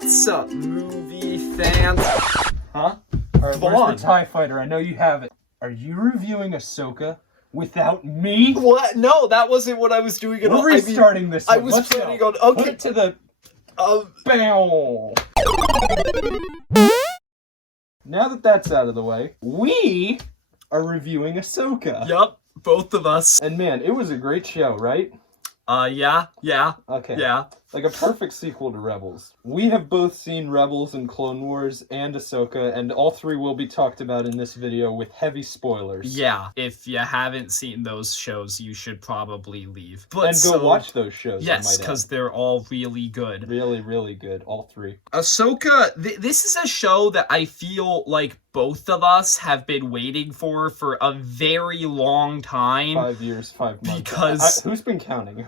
What's up, movie fans? Huh? Alright, where's the TIE Fighter? I know you have it. Are you reviewing Ahsoka without me? What? No, that wasn't what I was doing at all. We're restarting this one. I was Let's planning go. on... Okay. Put it to the... Bow. Now that that's out of the way, we are reviewing Ahsoka. Yup, both of us. And man, it was a great show, right? Yeah. Okay. Yeah. Like a perfect sequel to Rebels. We have both seen Rebels and Clone Wars and Ahsoka, and all three will be talked about in this video with heavy spoilers. Yeah, if you haven't seen those shows, you should probably leave. But and go watch those shows. Yes, because they're all really good. Really, really good. All three. Ahsoka, this is a show that I feel like both of us have been waiting for a very long time. 5 years, 5 months. Because... who's been counting?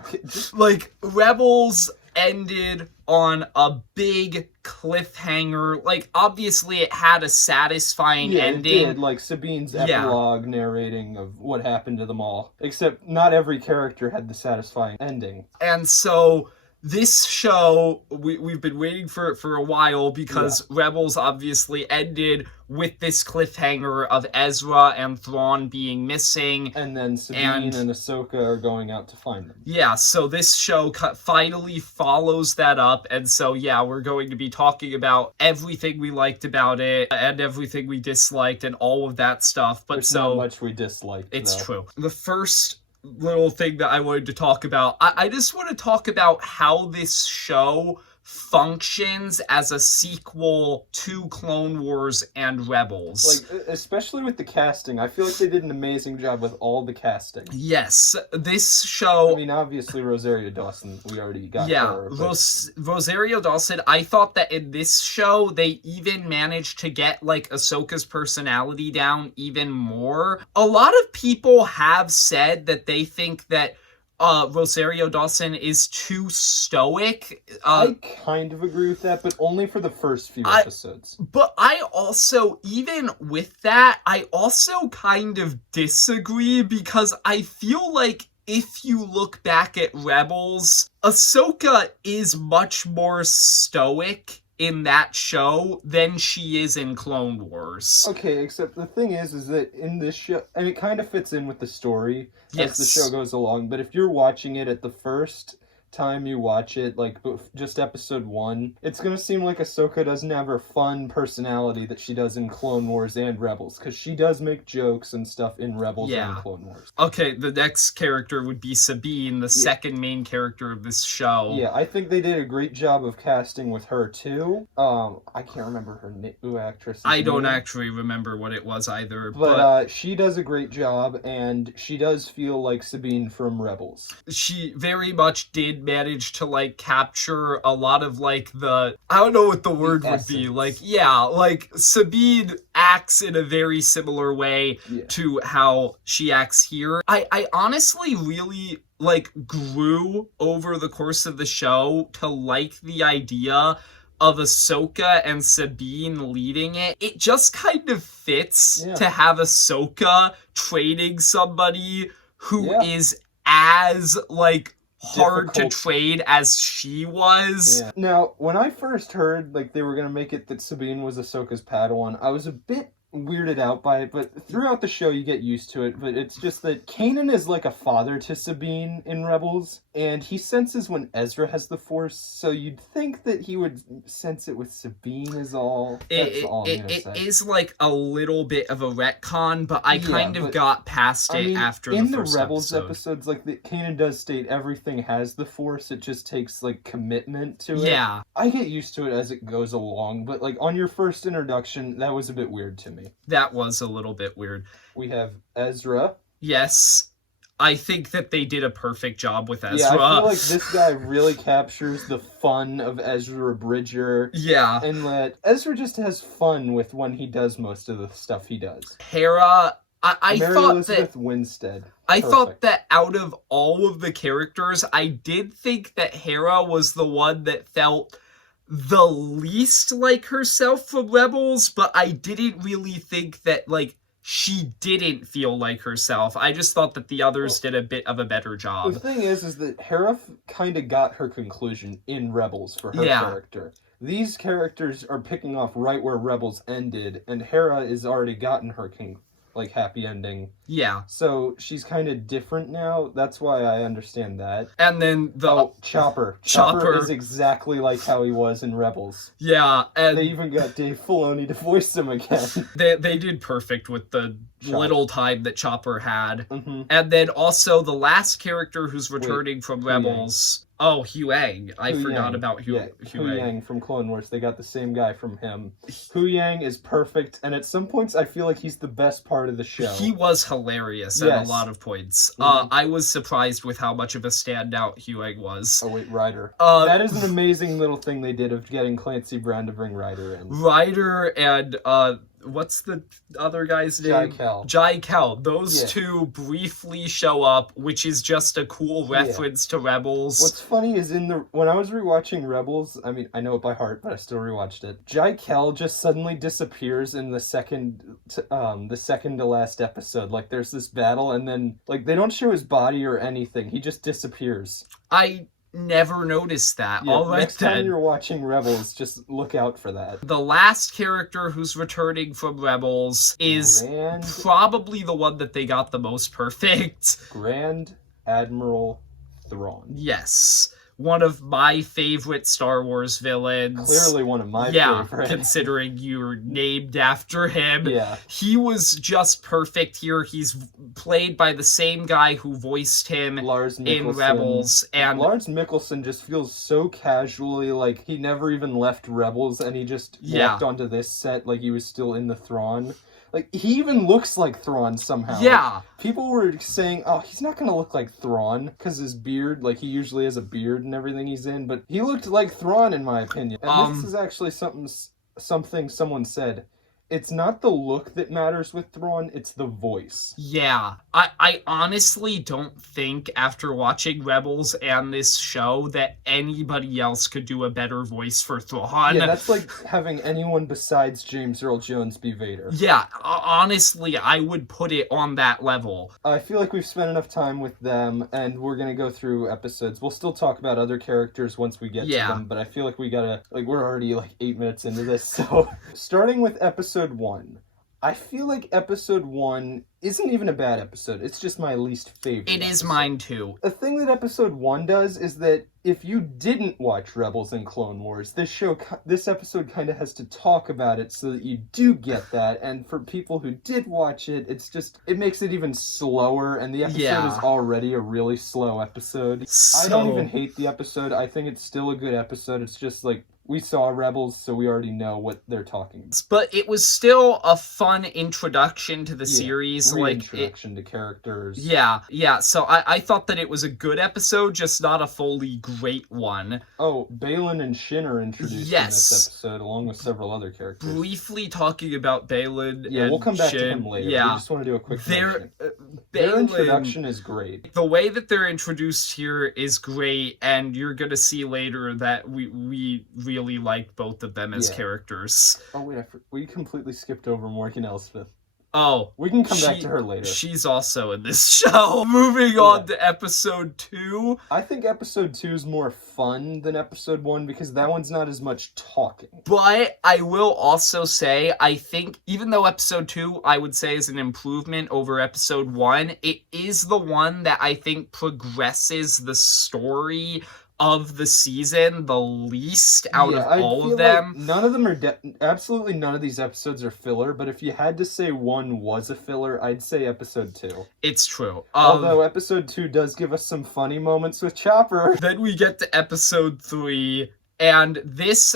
Like, Rebels ended on a big cliffhanger. Like, obviously it had a satisfying ending. It did, like Sabine's epilogue narrating of what happened to them all. Except not every character had the satisfying ending. And so this show, we've been waiting for it for a while because Rebels obviously ended with this cliffhanger of Ezra and Thrawn being missing. And then Sabine and Ahsoka are going out to find them. Yeah, so this show finally follows that up. And so, yeah, we're going to be talking about everything we liked about it and everything we disliked and all of that stuff. But there's not much we disliked, it's true. The first little thing that I wanted to talk about, I just want to talk about how this show functions as a sequel to Clone Wars and Rebels. Like, especially with the casting. I feel like they did an amazing job with all the casting. Yes, this show... I mean, obviously, Rosario Dawson, we already got her. Yeah, Rosario Dawson, I thought that in this show, they even managed to get, like, Ahsoka's personality down even more. A lot of people have said that they think that Rosario Dawson is too stoic. I kind of agree with that, but only for the first few episodes. But I also, even with that, I also kind of disagree because I feel like if you look back at Rebels, Ahsoka is much more stoic in that show than she is in Clone Wars. Okay, except the thing is that in this show, and it kind of fits in with the story as the show goes along, but if you're watching it at the first time you watch it, like just episode 1, it's gonna seem like Ahsoka doesn't have her fun personality that she does in Clone Wars and Rebels, because she does make jokes and stuff in Rebels and Clone Wars. Okay, the next character would be Sabine, the second main character of this show. Yeah, I think they did a great job of casting with her too. I can't remember her actress. I don't actually remember what it was either. But she does a great job, and she does feel like Sabine from Rebels. She very much did manage to, like, capture a lot of, like, I don't know what the word would be. Like, like, Sabine acts in a very similar way to how she acts here. I honestly really, like, grew over the course of the show to like the idea of Ahsoka and Sabine leading it. It just kind of fits to have Ahsoka training somebody who is as, like, hard to trade as she was. Yeah. Now, when I first heard, like, they were gonna make it that Sabine was Ahsoka's Padawan, I was a bit weirded out by it, but throughout the show you get used to it. But it's just that Kanan is like a father to Sabine in Rebels, and he senses when Ezra has the Force, so you'd think that he would sense it with Sabine is all. That's all I'm gonna say. It is like a little bit of a retcon, but I kind of got past it after the first in the Rebels episodes, like, Kanan does state everything has the Force, it just takes, like, commitment to it. Yeah. I get used to it as it goes along, but, like, on your first introduction, that was a bit weird to me. That was a little bit weird. We have Ezra. Yes. I think that they did a perfect job with Ezra. Yeah, I feel like this guy really captures the fun of Ezra Bridger. Yeah. And that Ezra just has fun with when he does most of the stuff he does. Hera, I Mary thought Elizabeth that... Winstead. I thought that out of all of the characters, I did think that Hera was the one that felt the least like herself from Rebels, but I didn't really think that, like, she didn't feel like herself. I just thought that the others did a bit of a better job. The thing is that Hera kind of got her conclusion in Rebels for her character. these characters are picking off right where Rebels ended, and Hera has already gotten her happy ending. Yeah. So she's kind of different now. That's why I understand that. And then Chopper. Chopper is exactly like how he was in Rebels. Yeah, and they even got Dave Filoni to voice him again. They did perfect with the little time that Chopper had. Mm-hmm. And then also the last character who's returning from Rebels. Oh, Huyang. I forgot about Huyang. Huyang from Clone Wars. They got the same guy from him. Huyang is perfect, and at some points I feel like he's the best part of the show. He was hilarious at a lot of points. Mm-hmm. I was surprised with how much of a standout Huyang was. Oh wait, Ryder. That is an amazing little thing they did of getting Clancy Brown to bring Ryder in. Ryder and what's the other guy's name? Jai Kel. Those two briefly show up, which is just a cool reference to Rebels. What's funny is when I was rewatching Rebels, I mean, I know it by heart, but I still rewatched it. Jai Kel just suddenly disappears in the second to last episode. Like, there's this battle, and then, like, they don't show his body or anything. He just disappears. I never noticed that. Yeah, next time you're watching Rebels, just look out for that. The last character who's returning from Rebels is probably the one that they got the most perfect. Grand Admiral Thrawn. Yes. One of my favorite Star Wars villains. Clearly one of my favorite. Considering you're named after him. Yeah. He was just perfect here. He's played by the same guy who voiced him in Rebels. And Lars Mikkelsen just feels so casually like he never even left Rebels, and he just walked onto this set like he was still in the Thrawn. Like, he even looks like Thrawn somehow. Yeah. Like, people were saying, oh, he's not going to look like Thrawn because his beard, like, he usually has a beard and everything he's in, but he looked like Thrawn, in my opinion. And this is actually something someone said. It's not the look that matters with Thrawn, it's the voice. Yeah. I honestly don't think, after watching Rebels and this show, that anybody else could do a better voice for Thrawn. Yeah, that's like having anyone besides James Earl Jones be Vader. Yeah, honestly, I would put it on that level. I feel like we've spent enough time with them, and we're gonna go through episodes. We'll still talk about other characters once we get to them, but I feel like we gotta, like, we're already, 8 minutes into this, so... Starting with episode 1. I feel like episode 1 isn't even a bad episode. It's just my least favorite. It is mine too. The thing that episode 1 does is that if you didn't watch Rebels and Clone Wars, this episode kind of has to talk about it so that you do get that. And for people who did watch it, it makes it even slower. And the episode is already a really slow episode. I don't even hate the episode. I think it's still a good episode. It's just like, we saw Rebels, so we already know what they're talking about. But it was still a fun introduction to the series. Reintroduction to characters. Yeah. So I thought that it was a good episode, just not a fully great one. Oh, Baylan and Shin are introduced in this episode, along with several other characters. Briefly talking about Baylan and we'll come back Shin. to him later. Yeah. We just want to do a quick mention. Their introduction is great. The way that they're introduced here is great, and you're going to see later that we really liked both of them as characters. Oh wait, we completely skipped over Morgan Elsbeth. Oh. We can come back to her later. She's also in this show. Moving on to episode 2. I think episode 2 is more fun than episode 1 because that one's not as much talking. But I will also say, I think, even though episode 2, I would say, is an improvement over episode 1, it is the one that I think progresses the story of the season the least out of all of them. Like none of them are absolutely none of these episodes are filler, but if you had to say one was a filler, I'd say episode 2. It's true. Although episode 2 does give us some funny moments with Chopper. Then we get to episode 3. And this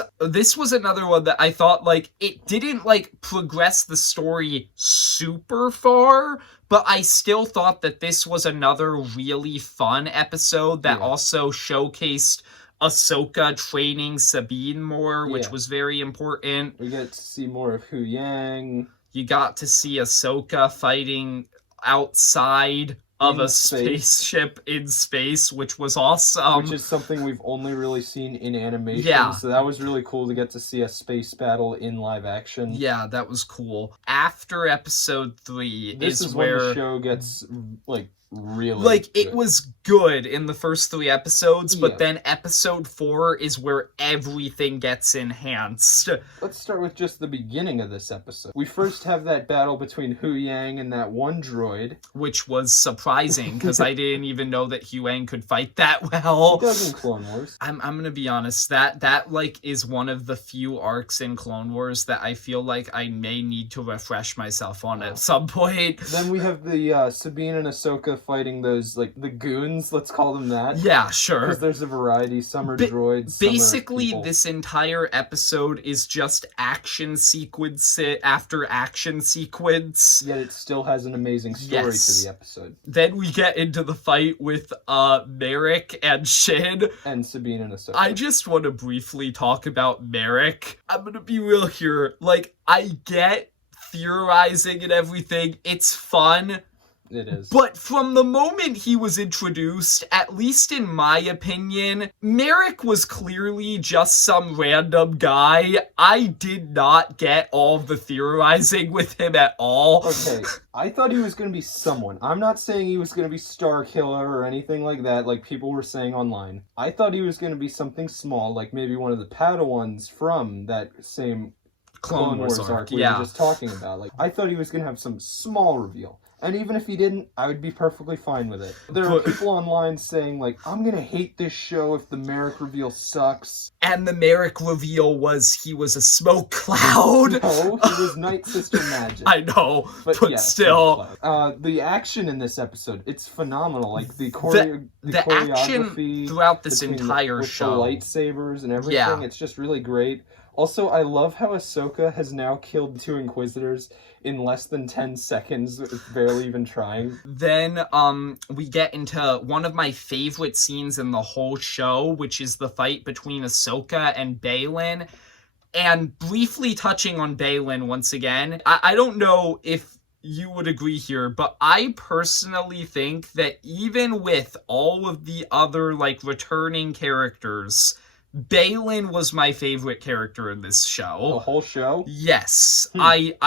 was another one that I thought, like, it didn't, like, progress the story super far, but I still thought that this was another really fun episode that also showcased Ahsoka training Sabine more, which was very important. We get to see more of Huyang. You got to see Ahsoka fighting outside of a spaceship in space, which was awesome. Which is something we've only really seen in animation, so that was really cool to get to see a space battle in live action. Yeah, that was cool. After episode 3 this is where... when the show gets, like, really like good. it was good in the first 3 episodes, but Yeah. then episode 4 is where everything gets enhanced. Let's start with just the beginning of this episode. We first have that battle between Hu Yang and that one droid. Which was surprising, because I didn't even know that Huang could fight that well. He does in Clone Wars. I'm gonna be honest, that like is one of the few arcs in Clone Wars that I feel like I may need to refresh myself on at some point. Then we have the Sabine and Ahsoka fighting those, like, the goons, let's call them that. Yeah, sure. Because there's a variety. Some are droids, some basically, are people. this entire episode is just action sequence after action sequence. Yet it still has an amazing story to the episode. Then we get into the fight with Merrick and Shin. And Sabine and Ahsoka. I just want to briefly talk about Merrick. I'm gonna be real here. Like, I get theorizing and everything. It's fun. It is. But from the moment he was introduced, at least in my opinion, Merrick was clearly just some random guy. I did not get all the theorizing with him at all. Okay, I thought he was going to be someone. I'm not saying he was going to be Star Killer or anything like that, like people were saying online. I thought he was going to be something small, like maybe one of the Padawans from that same Clone Wars arc we were just talking about. Like, I thought he was going to have some small reveal. And even if he didn't, I would be perfectly fine with it. There are people online saying, like, I'm gonna hate this show if the Merrick reveal sucks. And the Merrick reveal was he was a smoke cloud. No, he was Night Sister Magic. I know, but yeah, still. The action in this episode, it's phenomenal. Like, the action choreography throughout this entire show. The lightsabers and everything, it's just really great. Also, I love how Ahsoka has now killed 2 Inquisitors in less than 10 seconds, barely even trying. Then, we get into one of my favorite scenes in the whole show, which is the fight between Ahsoka and Baylan. And briefly touching on Baylan once again, I don't know if you would agree here, but I personally think that even with all of the other, like, returning characters, Baylan was my favorite character in this show. The whole show? Yes. I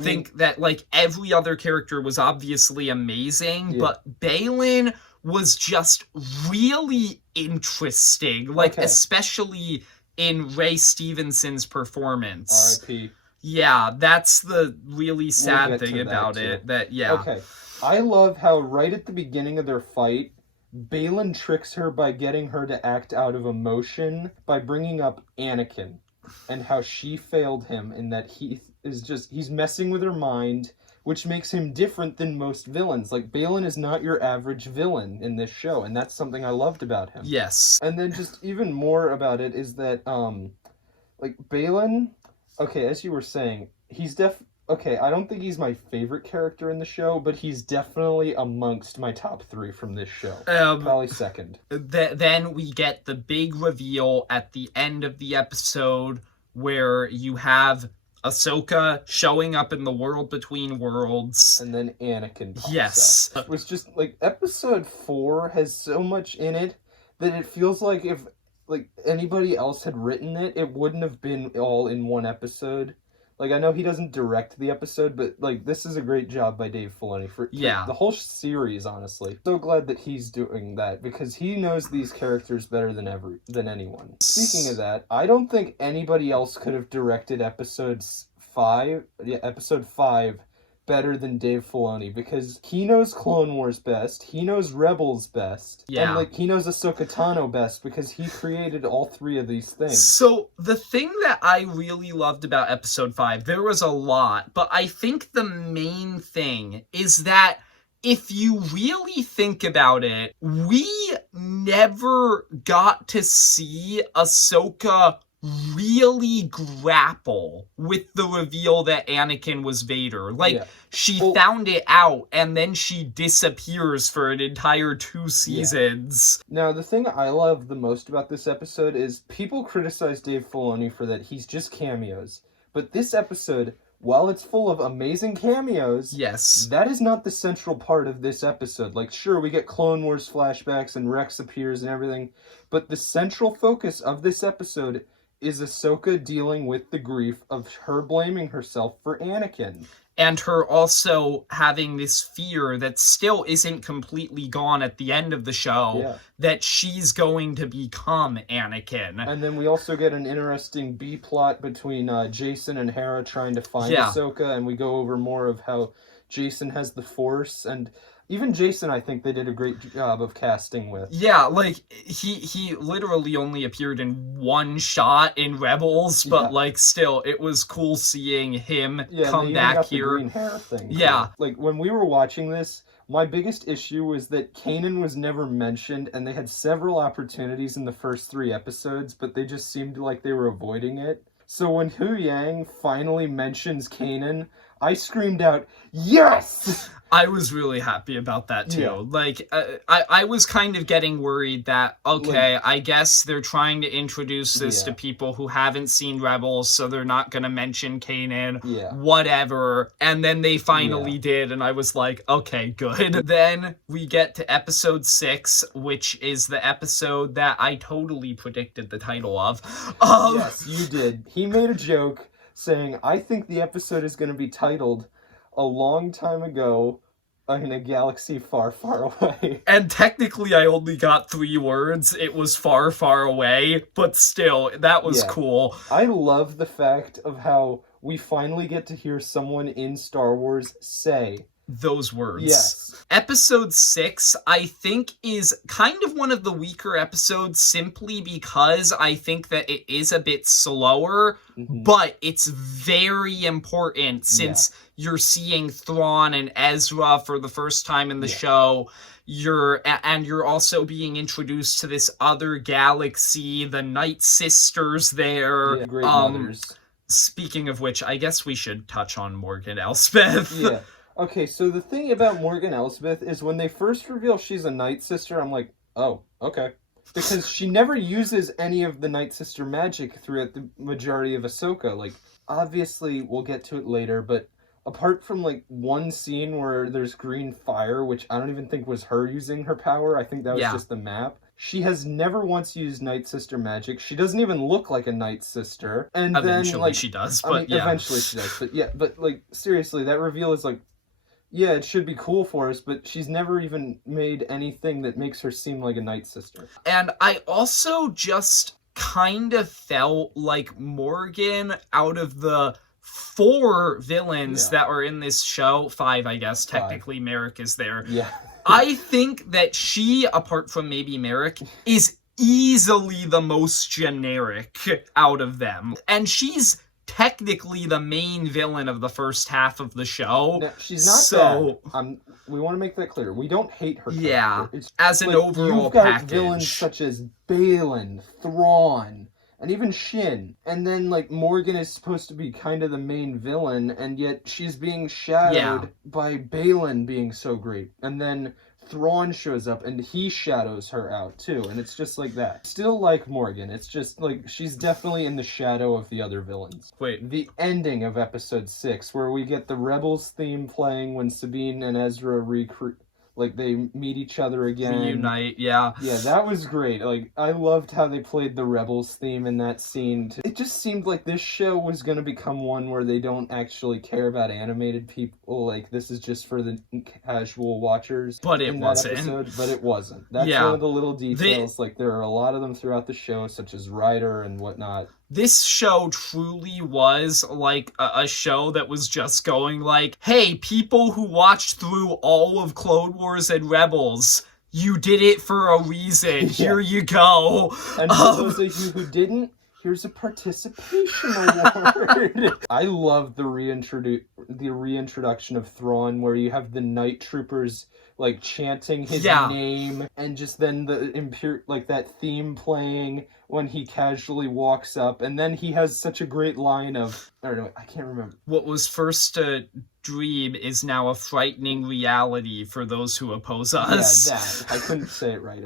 think that, like, every other character was obviously amazing, but Baylan was just really interesting. Like, especially in Ray Stevenson's performance. R.I.P. Yeah, that's the really sad thing about it. Okay. I love how right at the beginning of their fight, Baylan tricks her by getting her to act out of emotion by bringing up Anakin and how she failed him and that he's messing with her mind, which makes him different than most villains. Like, Baylan is not your average villain in this show, and that's something I loved about him. Yes. And then just even more about it is that, like, Baylan, okay, as you were saying, he's okay, I don't think he's my favorite character in the show, but he's definitely amongst my top 3 from this show. Probably second. Then we get the big reveal at the end of the episode where you have Ahsoka showing up in the world between worlds. And then Anakin pops up. It was just, like, episode 4 has so much in it that it feels like if, like, anybody else had written it, it wouldn't have been all in one episode. Like, I know he doesn't direct the episode, but, like, this is a great job by Dave Filoni for the whole series, honestly. So glad that he's doing that, because he knows these characters better than anyone. Speaking of that, I don't think anybody else could have directed episode 5 better than Dave Filoni, because he knows Clone Wars best, he knows Rebels best, and, like, he knows Ahsoka Tano best, because he created all 3 of these things. So, the thing that I really loved about episode 5, there was a lot, but I think the main thing is that if you really think about it, we never got to see Ahsoka really grapple with the reveal that Anakin was Vader. Like, she found it out, and then she disappears for an entire 2 seasons. Now, the thing I love the most about this episode is people criticize Dave Filoni for that he's just cameos. But this episode, while it's full of amazing cameos, that is not the central part of this episode. Like, sure, we get Clone Wars flashbacks and Rex appears and everything, but the central focus of this episode is Ahsoka dealing with the grief of her blaming herself for Anakin. and her also having this fear that still isn't completely gone at the end of the show, that she's going to become Anakin. And then we also get an interesting B-plot between Jason and Hera trying to find Ahsoka, and we go over more of how Jason has the Force, and even Jason, I think they did a great job of casting with. Yeah, like, he literally only appeared in one shot in Rebels, but, like, still, it was cool seeing him come back here. The green hair thing. Yeah. Too. Like, when we were watching this, my biggest issue was that Kanan was never mentioned, and they had several opportunities in the first 3 episodes, but they just seemed like they were avoiding it. So when Hu Yang finally mentions Kanan, I screamed out, "Yes!" I was really happy about that too. Yeah. Like, I was kind of getting worried that, okay, I guess they're trying to introduce this to people who haven't seen Rebels, so they're not going to mention Kanan, whatever. And then they finally did, and I was like, okay, good. Then we get to episode 6, which is the episode that I totally predicted the title of. Yes, you did. He made a joke saying, I think the episode is going to be titled "A Long Time Ago in a Galaxy Far, Far Away." And technically I only got 3 words. It was far, far away, but still, that was cool. I love the fact of how we finally get to hear someone in Star Wars say those words. Yes. Episode 6, I think, is kind of one of the weaker episodes simply because I think that it is a bit slower, but it's very important since you're seeing Thrawn and Ezra for the first time in the show. You're also being introduced to this other galaxy, the Night Sisters there. Yeah, great mothers. Speaking of which, I guess we should touch on Morgan Elsbeth. Yeah. Okay, so the thing about Morgan Elsbeth is when they first reveal she's a Night Sister, I'm like, oh, okay. Because she never uses any of the Night Sister magic throughout the majority of Ahsoka. Like, obviously, we'll get to it later, but apart from, like, one scene where there's green fire, which I don't even think was her using her power, I think that was just the map. She has never once used Night Sister magic. She doesn't even look like a Night Sister. And eventually then, she does, but eventually she does, but like, seriously, that reveal is like, yeah, it should be cool for us, but she's never even made anything that makes her seem like a Night Sister. And I also just kind of felt like Morgan, out of the 4 villains that are in this show, 5, I guess, technically Merrick is there. Yeah. I think that she, apart from maybe Merrick, is easily the most generic out of them. And she's technically the main villain of the first half of the show. No, she's not bad. We want to make that clear. We don't hate her character. Yeah, it's as an like, overall you've got package. Villains such as Baylan, Thrawn, and even Shin. And then, like, Morgan is supposed to be kind of the main villain, and yet she's being shadowed by Baylan being so great. And then Thrawn shows up, and he shadows her out, too. And it's just like that. Still like Morgan. It's just, like, she's definitely in the shadow of the other villains. Wait. The ending of episode 6, where we get the Rebels theme playing when Sabine and Ezra they meet each other again. Reunite, yeah. Yeah, that was great. Like, I loved how they played the Rebels theme in that scene. It just seemed like this show was going to become one where they don't actually care about animated people. Like, this is just for the casual watchers. But it wasn't. But it wasn't. That's one of the little details. Like, there are a lot of them throughout the show, such as Ryder and whatnot. This show truly was, like, a show that was just going, like, hey, people who watched through all of Clone Wars and Rebels, you did it for a reason. Here you go. And for those of you who didn't, here's a participation award. I love the reintroduction of Thrawn, where you have the Night Troopers, like, chanting his name, and just then that theme playing when he casually walks up, and then he has such a great line of, I don't know, I can't remember. What was first a dream is now a frightening reality for those who oppose us. Yeah, that. I couldn't say it right.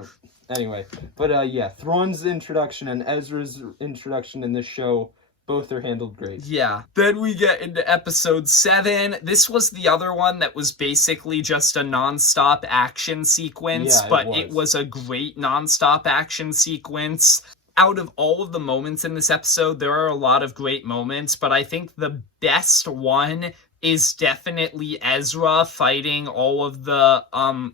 Anyway, but Thrawn's introduction and Ezra's introduction in this show, both are handled great. Yeah. Then we get into episode 7. This was the other one that was basically just a non-stop action sequence, but it was a great non-stop action sequence. Out of all of the moments in this episode, there are a lot of great moments, but I think the best one is definitely Ezra fighting all of the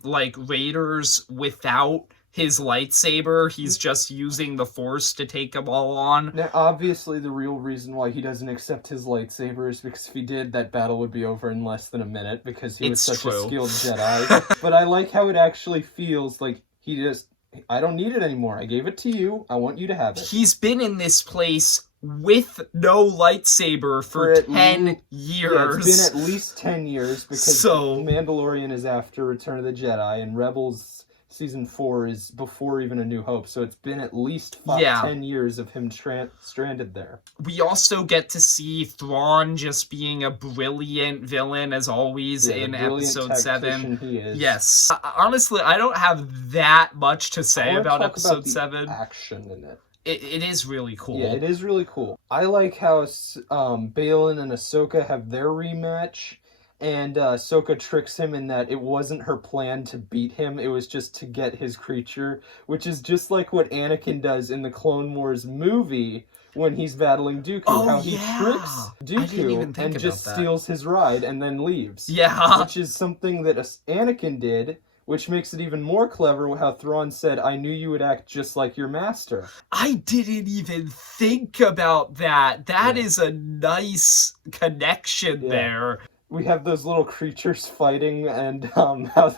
like raiders without his lightsaber. He's just using the Force to take them all on. Now, obviously, the real reason why he doesn't accept his lightsaber is because if he did, that battle would be over in less than a minute because he was such a skilled Jedi. But I like how it actually feels like he just, I don't need it anymore. I gave it to you. I want you to have it. He's been in this place with no lightsaber for 10 years. Yeah, it's been at least 10 years because Mandalorian is after Return of the Jedi and Rebels Season 4 is before even A New Hope, so it's been at least 10 years of him stranded there. We also get to see Thrawn just being a brilliant villain, as always, in Episode 7. He is. Yes. Honestly, I don't have that much to say about Episode 7. Action in it. It is really cool. Yeah, it is really cool. I like how Baylan and Ahsoka have their rematch. And Ahsoka tricks him in that it wasn't her plan to beat him, it was just to get his creature, which is just like what Anakin does in the Clone Wars movie when he's battling Dooku. How he tricks Dooku and just steals his ride and then leaves. Yeah. Which is something that Anakin did, which makes it even more clever how Thrawn said, I knew you would act just like your master. I didn't even think about that. That is a nice connection there. We have those little creatures fighting and how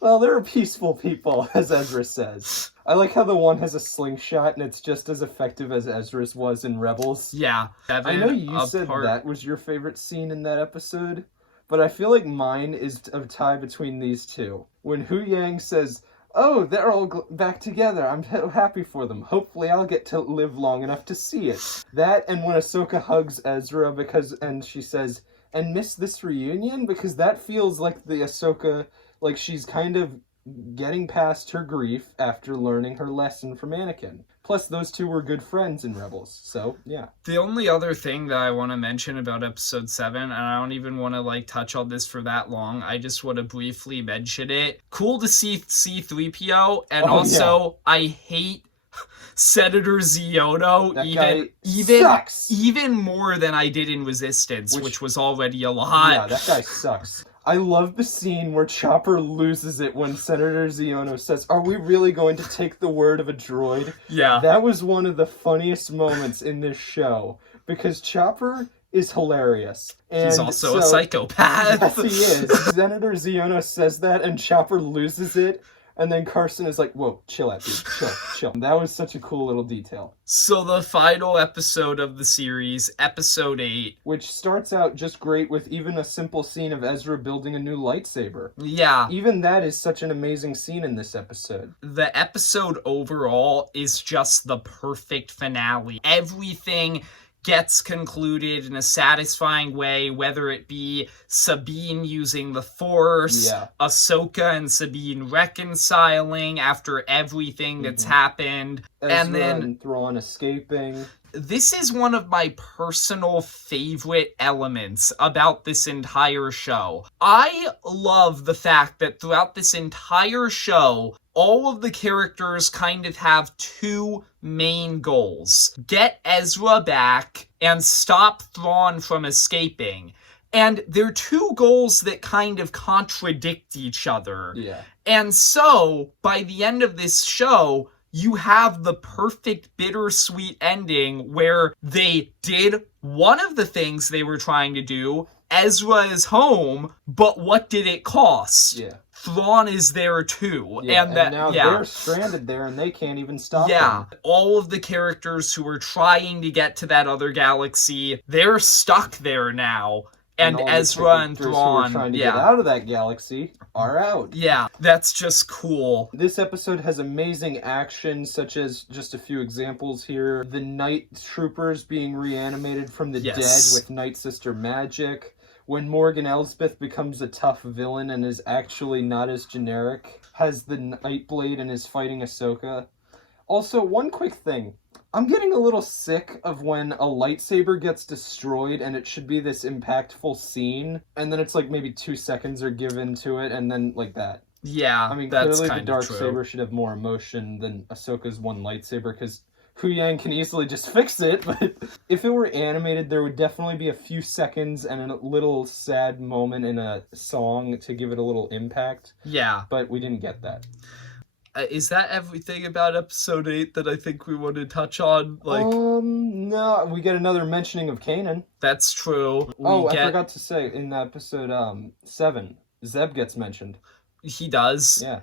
they're peaceful people, as Ezra says. I like how the one has a slingshot and it's just as effective as Ezra's was in Rebels. Yeah. I know you said that was your favorite scene in that episode, but I feel like mine is a tie between these two. When Hu Yang says, oh, they're all back together. I'm happy for them. Hopefully I'll get to live long enough to see it. That and when Ahsoka hugs Ezra and she says, and miss this reunion? Because that feels like the Ahsoka, like she's kind of getting past her grief after learning her lesson from Anakin. Plus, those two were good friends in Rebels, so, yeah. The only other thing that I want to mention about Episode 7, and I don't even want to, touch on this for that long, I just want to briefly mention it. Cool to see C-3PO, and I hate Senator Ziono even more than I did in Resistance, which was already a lot. Yeah, that guy sucks. I love the scene where Chopper loses it when Senator Ziono says, are we really going to take the word of a droid? Yeah. That was one of the funniest moments in this show, because Chopper is hilarious. And he's also a psychopath. Yes, he is. Senator Ziono says that, and Chopper loses it. And then Carson is like, whoa, chill out, dude. Chill. That was such a cool little detail. So the final episode of the series, Episode 8. Which starts out just great with even a simple scene of Ezra building a new lightsaber. Yeah. Even that is such an amazing scene in this episode. The episode overall is just the perfect finale. Everything gets concluded in a satisfying way, whether it be Sabine using the Force, Ahsoka and Sabine reconciling after everything that's happened, Ezra and Thrawn escaping. This is one of my personal favorite elements about this entire show. I love the fact that throughout this entire show, all of the characters kind of have two main goals. Get Ezra back and stop Thrawn from escaping. And they're two goals that kind of contradict each other. Yeah. And so, by the end of this show, you have the perfect bittersweet ending where they did one of the things they were trying to do. Ezra is home, but what did it cost? Yeah. Thrawn is there too. Yeah, and now they're stranded there and they can't even stop them. All of the characters who were trying to get to that other galaxy, they're stuck there now. And Ezra and Thrawn, who are trying to get out of that galaxy, are out. Yeah, that's just cool. This episode has amazing action, such as just a few examples here. The Night Troopers being reanimated from the dead with Night Sister magic. When Morgan Elsbeth becomes a tough villain and is actually not as generic. Has the Nightblade and is fighting Ahsoka. Also, one quick thing. I'm getting a little sick of when a lightsaber gets destroyed and it should be this impactful scene, and then it's like maybe 2 seconds are given to it, and then like that. Yeah, I mean, that's clearly the kind of true. Darksaber should have more emotion than Ahsoka's one lightsaber, because Hu Yang can easily just fix it, but if it were animated, there would definitely be a few seconds and a little sad moment in a song to give it a little impact. Yeah. But we didn't get that. Is that everything about episode 8 that I think we want to touch on? No, we get another mentioning of Kanan. That's true. I forgot to say, in episode 7, Zeb gets mentioned. He does. Yeah.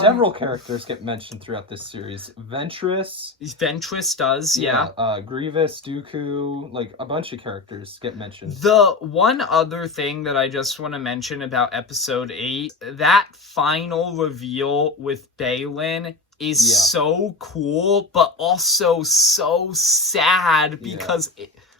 Several characters get mentioned throughout this series. Ventress does, yeah. Grievous, Dooku, like a bunch of characters get mentioned. The one other thing that I just want to mention about episode 8, that final reveal with Baylan is so cool, but also so sad because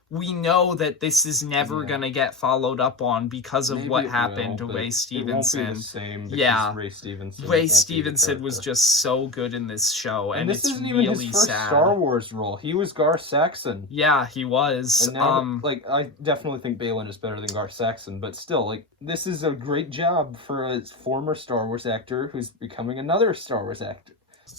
we know that this is never gonna get followed up on because of what happened to Ray Stevenson. It won't be the same because Ray Stevenson was just so good in this show, and this it's isn't really even his first sad. Star Wars role. He was Gar Saxon. Yeah, he was. And now, I definitely think Baylan is better than Gar Saxon, but still, this is a great job for a former Star Wars actor who's becoming another Star Wars actor.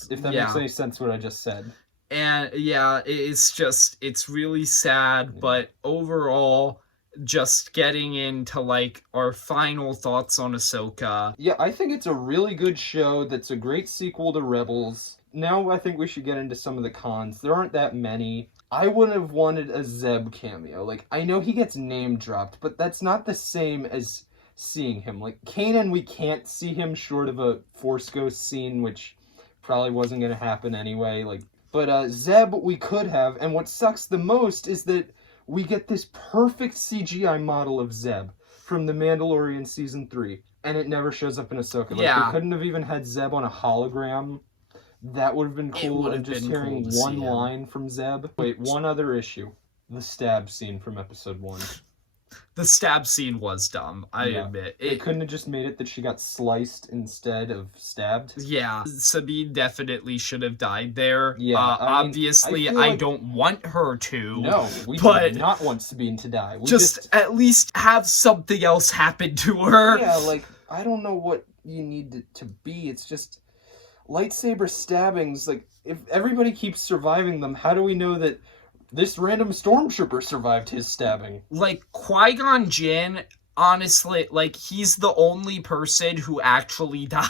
If that makes any sense, what I just said. And it's really sad, but overall, just getting into our final thoughts on Ahsoka. Yeah, I think it's a really good show that's a great sequel to Rebels. Now I think we should get into some of the cons. There aren't that many. I would have wanted a Zeb cameo. I know he gets name dropped, but that's not the same as seeing him. Kanan, we can't see him short of a Force Ghost scene, which probably wasn't going to happen anyway. But Zeb we could have, and what sucks the most is that we get this perfect CGI model of Zeb from The Mandalorian Season 3, and it never shows up in Ahsoka. We couldn't have even had Zeb on a hologram. That would have been cool, and just hearing one line from Zeb. Wait, one other issue. The stab scene from Episode 1. The stab scene was dumb, I admit. They couldn't have just made it that she got sliced instead of stabbed. Yeah, Sabine definitely should have died there. Yeah, obviously, I don't want her to. No, we do not want Sabine to die. We just at least have something else happen to her. Yeah, I don't know what you need it to be. It's just lightsaber stabbings. If everybody keeps surviving them, how do we know that this random stormtrooper survived his stabbing? Qui-Gon Jinn, honestly, he's the only person who actually died.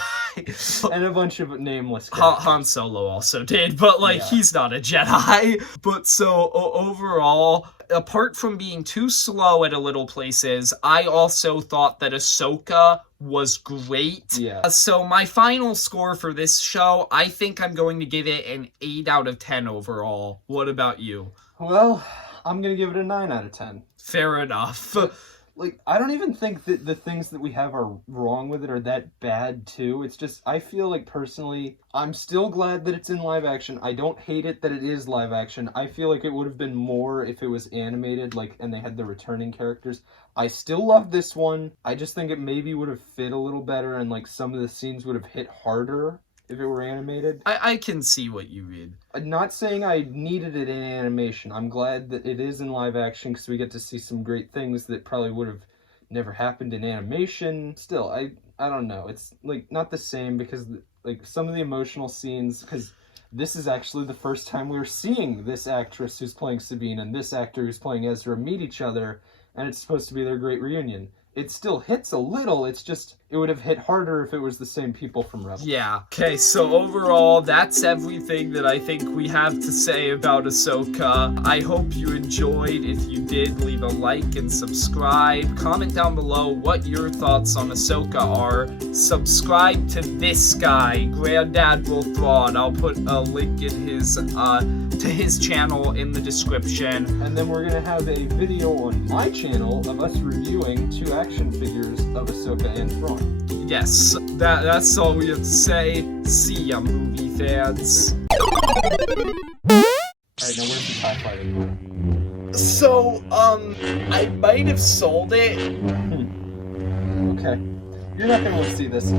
And a bunch of nameless characters. Han Solo also did, but, he's not a Jedi. But so, overall, apart from being too slow at a little places, I also thought that Ahsoka was great. Yeah. So my final score for this show, I think I'm going to give it an 8 out of 10 overall. What about you? Well, I'm going to give it a 9 out of 10. Fair enough. I don't even think that the things that we have are wrong with it are that bad, too. It's just, I feel personally, I'm still glad that it's in live action. I don't hate it that it is live action. I feel like it would have been more if it was animated, and they had the returning characters. I still love this one. I just think it maybe would have fit a little better, and, some of the scenes would have hit harder if it were animated. I can see what you mean. I'm not saying I needed it in animation. I'm glad that it is in live action because we get to see some great things that probably would have never happened in animation. Still, I don't know. It's not the same because some of the emotional scenes, because this is actually the first time we were seeing this actress who's playing Sabine and this actor who's playing Ezra meet each other, and it's supposed to be their great reunion. It still hits a little, it's just, it would have hit harder if it was the same people from Rebels. Yeah. Okay, so overall, that's everything that I think we have to say about Ahsoka. I hope you enjoyed. If you did, leave a like and subscribe. Comment down below what your thoughts on Ahsoka are. Subscribe to this guy, Grand Admiral Thrawn. I'll put a link in to his channel in the description. And then we're gonna have a video on my channel of us reviewing 2 action figures of Ahsoka and Thrawn. Yes, that's all we have to say. See ya, movie fans. Alright, now where's the TIE fighter? So, I might have sold it. Okay. You're not gonna want to see this.